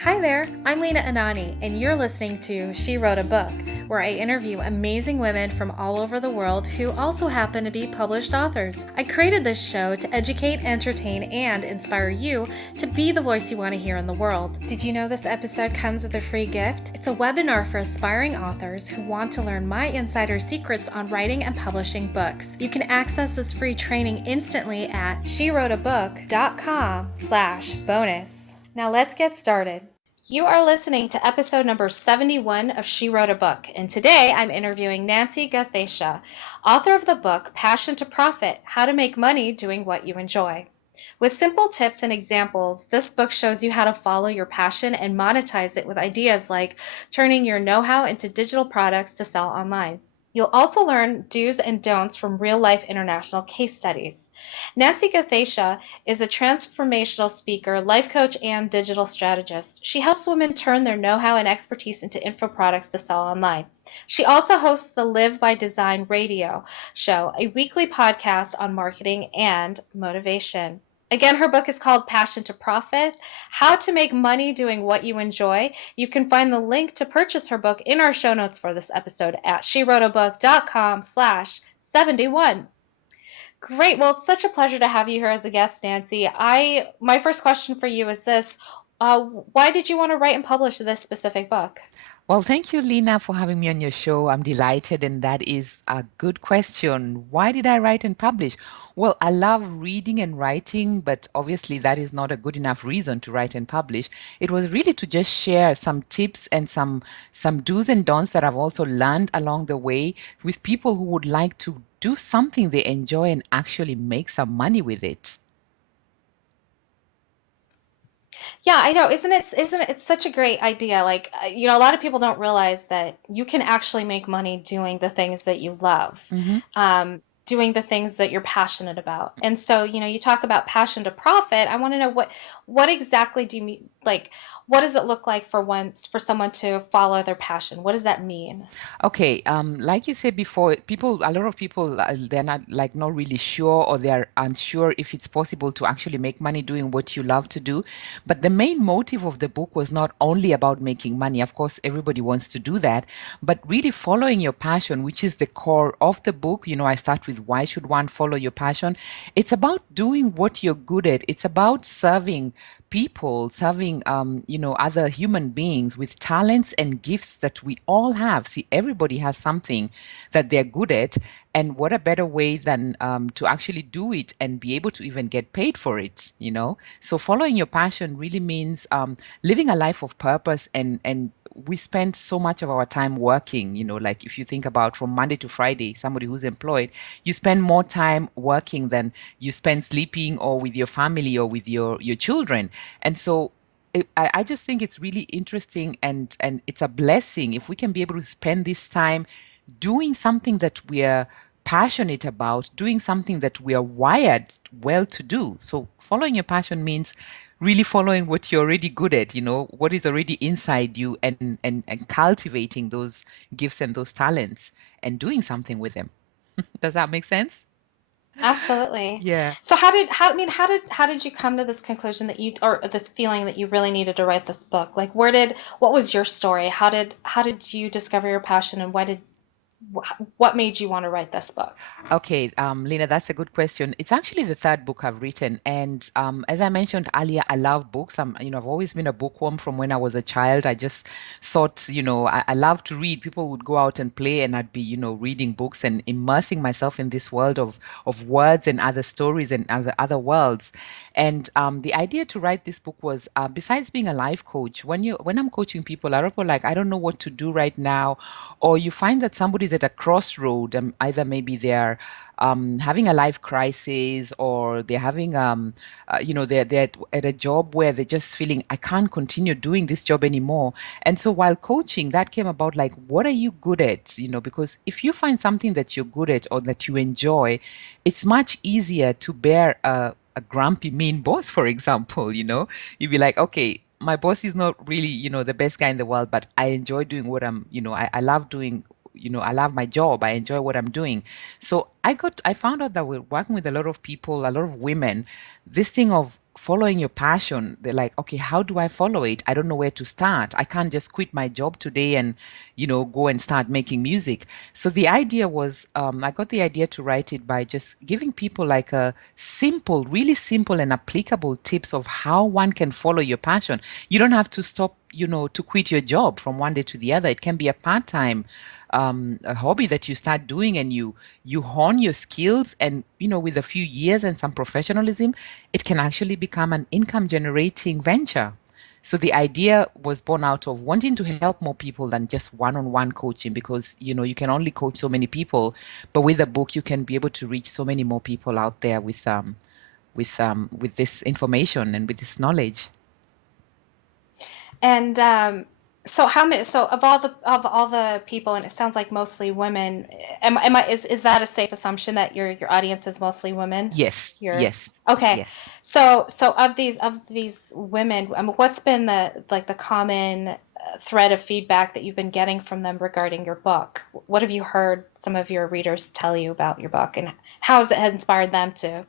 Hi there, I'm Lena Anani, and you're listening to She Wrote a Book, where I interview amazing women from all over the world who also happen to be published authors. I created this show to educate, entertain, and inspire you to be the voice you want to hear in the world. Did you know this episode comes with a free gift? It's a webinar for aspiring authors who want to learn my insider secrets on writing and publishing books. You can access this free training instantly at SheWroteABook.com/bonus. Now let's get started. You are listening to episode number 71 of She Wrote a Book, and today I'm interviewing Nancy Gathecha, author of the book Passion to Profit: How to Make Money Doing What You Enjoy. With simple tips and examples, this book shows you how to follow your passion and monetize it with ideas like turning your know-how into digital products to sell online. You'll also learn do's and don'ts from real-life international case studies. Nancy Gathecha is a transformational speaker, life coach, and digital strategist. She helps women turn their know-how and expertise into info products to sell online. She also hosts the Live by Design radio show, a weekly podcast on marketing and motivation. Again, her book is called Passion to Profit: How to Make Money Doing What You Enjoy. You can find the link to purchase her book in our show notes for this episode at SheWroteABook.com/71. Great. Well, it's such a pleasure to have you here as a guest, Nancy. My first question for you is this. Why did you want to write and publish this specific book? Well, thank you, Lena, for having me on your show. I'm delighted, and that is a good question. Why did I write and publish? Well, I love reading and writing, but obviously that is not a good enough reason to write and publish. It was really to just share some tips and some do's and don'ts that I've also learned along the way with people who would like to do something they enjoy and actually make some money with it. Yeah, I know. Isn't it such a great idea? Like, a lot of people don't realize that you can actually make money doing the things that you love, Mhm. doing the things that you're passionate about. And so, you talk about passion to profit. I want to know what exactly do you mean? Like, what does it look like for someone to follow their passion? What does that mean? Okay, like you said before, a lot of people, they're not really sure, or they're unsure if it's possible to actually make money doing what you love to do. But the main motive of the book was not only about making money. Of course, everybody wants to do that, but really following your passion, which is the core of the book. I start with why should one follow your passion? It's about doing what you're good at. It's about serving people, serving other human beings with talents and gifts that we all have. See, everybody has something that they're good at, and what a better way than to actually do it and be able to even get paid for it. So following your passion really means living a life of purpose, and we spend so much of our time working. Like if you think about from Monday to Friday, somebody who's employed, you spend more time working than you spend sleeping or with your family or with your children. And so I just think it's really interesting, and it's a blessing if we can be able to spend this time doing something that we are passionate about, doing something that we are wired well to do. So following your passion means really following what you're already good at, what is already inside you, and cultivating those gifts and those talents and doing something with them. Does that make sense? Absolutely. Yeah. So how did you come to this conclusion or this feeling that you really needed to write this book? Like what was your story? How did you discover your passion, and what made you want to write this book? Okay, Lena, that's a good question. It's actually the third book I've written, and as I mentioned earlier, I love books. I've always been a bookworm from when I was a child. I just thought, I love to read. People would go out and play, and I'd be, reading books and immersing myself in this world of words and other stories and other worlds. And the idea to write this book was, besides being a life coach, when I'm coaching people, a lot of people are like, I don't know what to do right now, or you find that somebody's at a crossroad, either maybe they're having a life crisis, or they're having they're at a job where they're just feeling, I can't continue doing this job anymore. And so while coaching, that came about, like, what are you good at? Because if you find something that you're good at or that you enjoy, it's much easier to bear a grumpy mean boss, for example. You'd be like, okay, my boss is not really, the best guy in the world, but I enjoy doing what I love doing I love my job. I enjoy what I'm doing. So I found out that we're working with a lot of people, a lot of women, this thing of following your passion. They're like, okay, how do I follow it? I don't know where to start. I can't just quit my job today and, go and start making music. So the idea was, I got the idea to write it by just giving people like a simple, really simple and applicable tips of how one can follow your passion. You don't have to stop, to quit your job from one day to the other. It can be a part-time a hobby that you start doing, and you hone your skills, and with a few years and some professionalism, it can actually become an income generating venture. So the idea was born out of wanting to help more people than just one-on-one coaching, because you can only coach so many people, but with a book you can be able to reach so many more people out there with this information and with this knowledge. And so how many? So of all the people, and it sounds like mostly women. Is that a safe assumption that your audience is mostly women? Yes, yes, Okay. yes. So of these women, what's been the common thread of feedback that you've been getting from them regarding your book? What have you heard some of your readers tell you about your book, and how has it inspired them to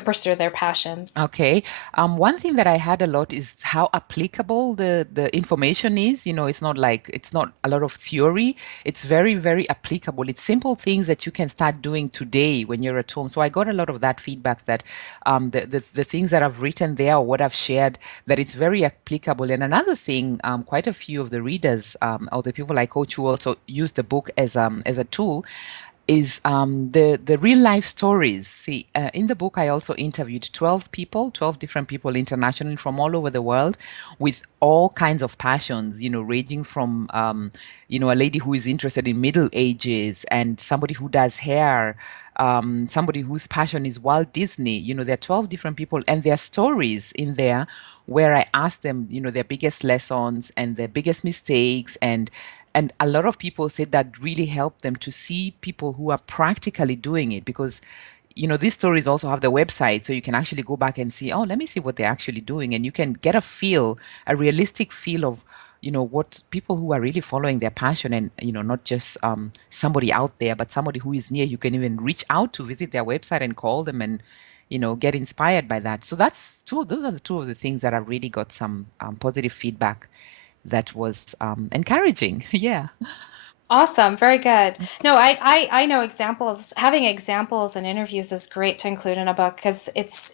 pursue their passions? Okay. One thing that I had a lot is how applicable the information is. It's not a lot of theory. It's very, very applicable. It's simple things that you can start doing today when you're at home. So I got a lot of that feedback that the things that I've written there or what I've shared, that it's very applicable. And another thing, quite a few of the readers or the people I coach who also use the book as a tool is the real life stories. See, in the book, I also interviewed 12 different people internationally from all over the world with all kinds of passions, ranging from, a lady who is interested in Middle Ages, and somebody who does hair, somebody whose passion is Walt Disney. There are 12 different people and their stories in there where I asked them, their biggest lessons and their biggest mistakes, and a lot of people said that really helped them to see people who are practically doing it, because these stories also have the website, so you can actually go back and see, oh, let me see what they're actually doing, and you can get a realistic feel of what people who are really following their passion, and not just somebody out there, but somebody who is near. You can even reach out to visit their website and call them and get inspired by that. So those are the two of the things that I've really got some positive feedback that was encouraging. Yeah. Awesome, very good. No, I know examples. Having examples and interviews is great to include in a book because it's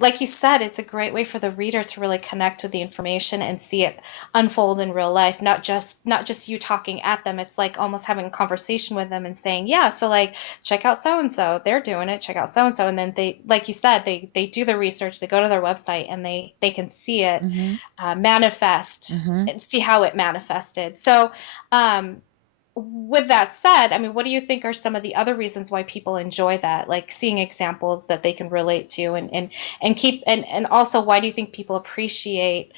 like you said, it's a great way for the reader to really connect with the information and see it unfold in real life, not just you talking at them. It's like almost having a conversation with them and saying, yeah, so like check out so and so, they're doing it, check out so and so, and then they, like you said, they do the research, they go to their website and they can see it manifest and see how it manifested. So with that said, I mean, what do you think are some of the other reasons why people enjoy that, like seeing examples that they can relate to, and also why do you think people appreciate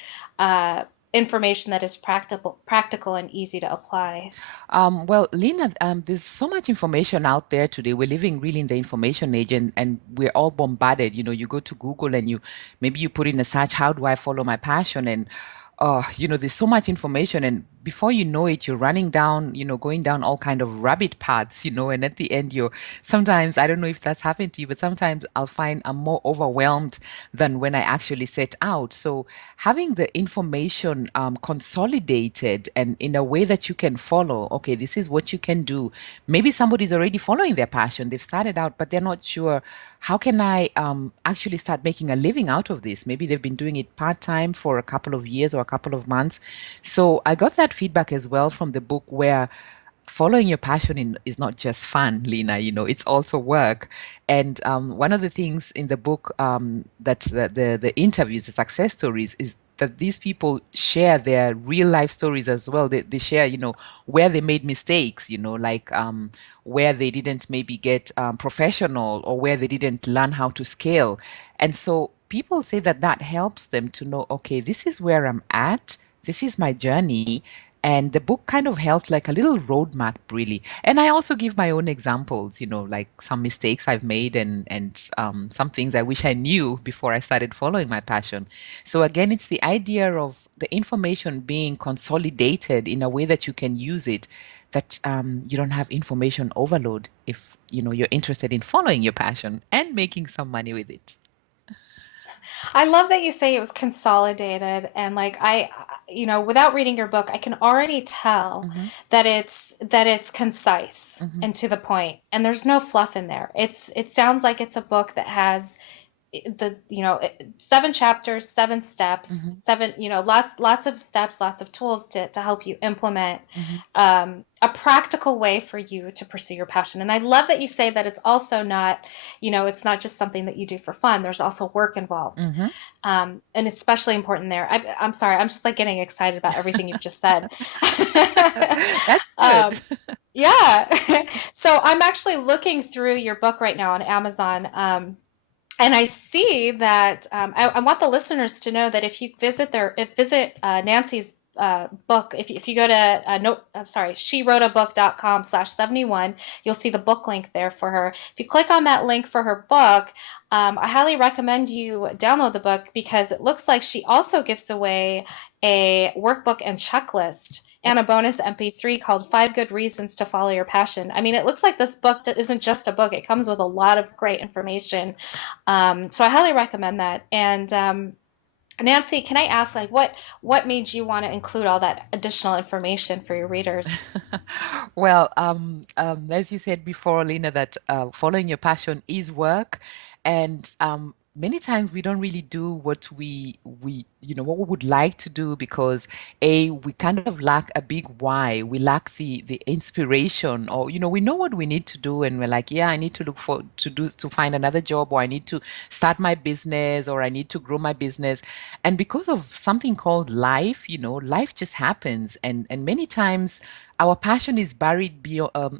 information that is practical and easy to apply? Well, Lena, there's so much information out there today. We're living really in the information age, and we're all bombarded. You go to Google and maybe you put in a search, how do I follow my passion? And there's so much information, and before you know it, you're running down, going down all kind of rabbit paths, and at the end, sometimes, I don't know if that's happened to you, but sometimes I'll find I'm more overwhelmed than when I actually set out. So having the information consolidated and in a way that you can follow, okay, this is what you can do. Maybe somebody's already following their passion. They've started out, but they're not sure, how can I actually start making a living out of this? Maybe they've been doing it part-time for a couple of years or a couple of months. So I got that feedback as well from the book, where following your passion is not just fun, Lena, it's also work. And one of the things in the book that the interviews, the success stories, is that these people share their real life stories as well. They share, where they made mistakes, like where they didn't maybe get professional, or where they didn't learn how to scale. And so people say that that helps them to know, okay, this is where I'm at. This is my journey. And the book kind of helped like a little roadmap, really. And I also give my own examples, like some mistakes I've made, and some things I wish I knew before I started following my passion. So again, it's the idea of the information being consolidated in a way that you can use it, that you don't have information overload if you're interested in following your passion and making some money with it. I love that you say it was consolidated and like without reading your book, I can already tell Mm-hmm. that it's concise Mm-hmm. and to the point and there's no fluff in there. It sounds like it's a book that has the 7 chapters, 7 steps, Mm-hmm. lots of steps, lots of tools to help you implement Mm-hmm. a practical way for you to pursue your passion. And I love that you say that it's also not, it's not just something that you do for fun. There's also work involved, Mm-hmm. and especially important there. I'm sorry, I'm just like getting excited about everything you've just said. That's um, good. yeah. So I'm actually looking through your book right now on Amazon. And I see that I want the listeners to know that if you visit Nancy's book, if you go to SheWroteABook.com/71, you'll see the book link there for her. If you click on that link for her book, I highly recommend you download the book because it looks like she also gives away a workbook and checklist and a bonus MP3 called 5 Good Reasons to Follow Your Passion. I mean, it looks like this book isn't just a book. It comes with a lot of great information. So I highly recommend that. And Nancy, can I ask, like, what made you want to include all that additional information for your readers? Well, as you said before, Lena, that following your passion is work, and many times we don't really do what what we would like to do because we kind of lack a big why. We lack the inspiration, or we know what we need to do, and we're like, yeah, I need to look for to find another job, or I need to start my business, or I need to grow my business, and because of something called life, life just happens, and many times our passion is buried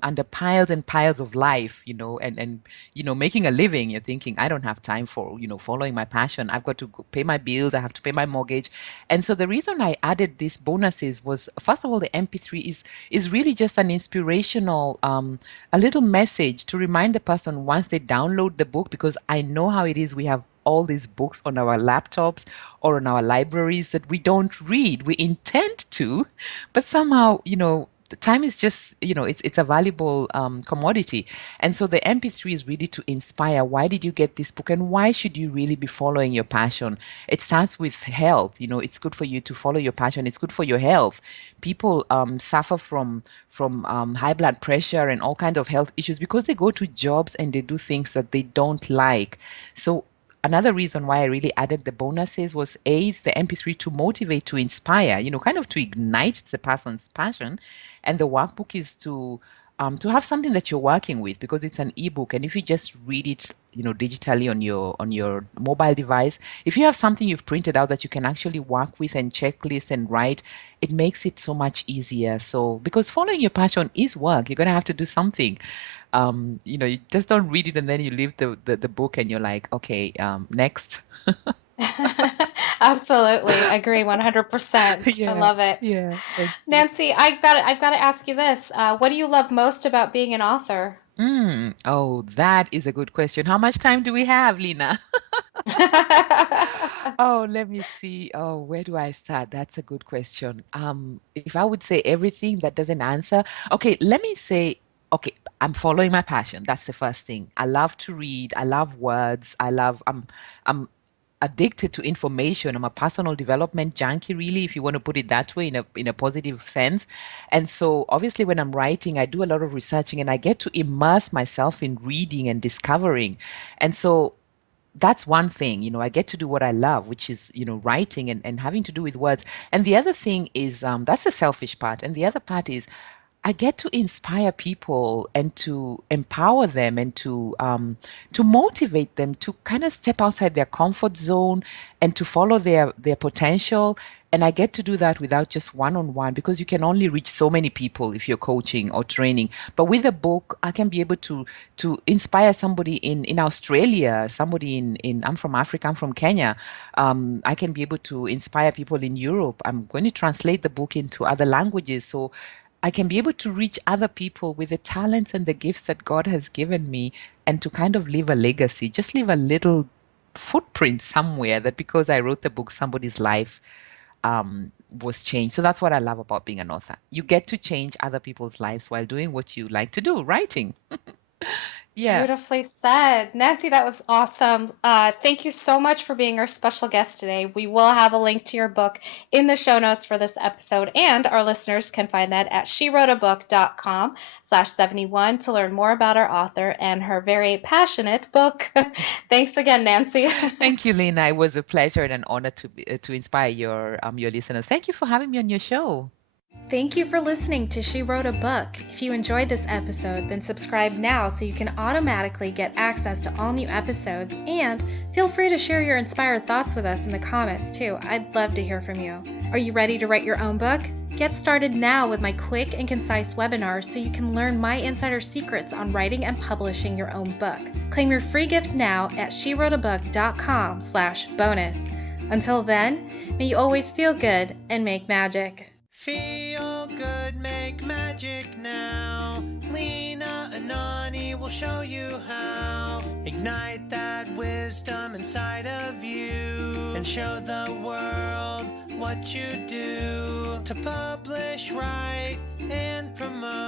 under piles and piles of life, and making a living. You're thinking, I don't have time for, following my passion. I've got to go pay my bills. I have to pay my mortgage. And so the reason I added these bonuses was, first of all, the MP3 is really just an inspirational, a little message to remind the person once they download the book, because I know how it is. We have all these books on our laptops or in our libraries that we don't read. We intend to, but somehow, the time is just, it's a valuable commodity. And so the MP3 is really to inspire. Why did you get this book, and why should you really be following your passion? It starts with health. It's good for you to follow your passion. It's good for your health. People suffer from high blood pressure and all kinds of health issues because they go to jobs and they do things that they don't like. So another reason why I really added the bonuses was the MP3 to motivate, to inspire, kind of to ignite the person's passion. And the workbook is to have something that you're working with, because it's an ebook. And if you just read it, digitally on your mobile device, if you have something you've printed out that you can actually work with and checklist and write, it makes it so much easier. So because following your passion is work, you're gonna have to do something. You just don't read it and then you leave the book and you're like, okay, next. Absolutely, agree 100%. I Yeah, love it. yeah, thank you. Nancy, I've got to ask you this. What do you love most about being an author? Oh, that is a good question. How much time do we have, Lena? Oh, let me see. Oh, where do I start? That's a good question. If I would say everything, that doesn't answer. Okay, let me say, okay, I'm following my passion. That's the first thing. I love to read. I love words. I'm addicted to information. I'm a personal development junkie, really, if you want to put it that way, in a positive sense. And so obviously when I'm writing, I do a lot of researching and I get to immerse myself in reading and discovering. And so that's one thing, I get to do what I love, which is, writing and having to do with words. And the other thing is, that's the selfish part. And the other part is I get to inspire people and to empower them and to motivate them to kind of step outside their comfort zone and to follow their potential. And I get to do that without just one-on-one, because you can only reach so many people if you're coaching or training. But with a book, I can be able to inspire somebody in Australia, somebody in I'm from Africa, I'm from Kenya. I can be able to inspire people in Europe. I'm going to translate the book into other languages. So I can be able to reach other people with the talents and the gifts that God has given me, and to kind of leave a legacy, just leave a little footprint somewhere, that because I wrote the book, somebody's life was changed. So that's what I love about being an author. You get to change other people's lives while doing what you like to do, writing. Yeah. Beautifully said. Nancy, that was awesome. Thank you so much for being our special guest today. We will have a link to your book in the show notes for this episode, and our listeners can find that at SheWroteABook.com/71 to learn more about our author and her very passionate book. Thanks again, Nancy. Thank you, Lena. It was a pleasure and an honor to inspire your listeners. Thank you for having me on your show. Thank you for listening to She Wrote a Book. If you enjoyed this episode, then subscribe now so you can automatically get access to all new episodes, and feel free to share your inspired thoughts with us in the comments too. I'd love to hear from you. Are you ready to write your own book? Get started now with my quick and concise webinars so you can learn my insider secrets on writing and publishing your own book. Claim your free gift now at SheWroteABook.com/bonus. Until then, may you always feel good and make magic. Feel good, make magic now. Lena, Anani will show you how. Ignite that wisdom inside of you and show the world what you do to publish, write, and promote.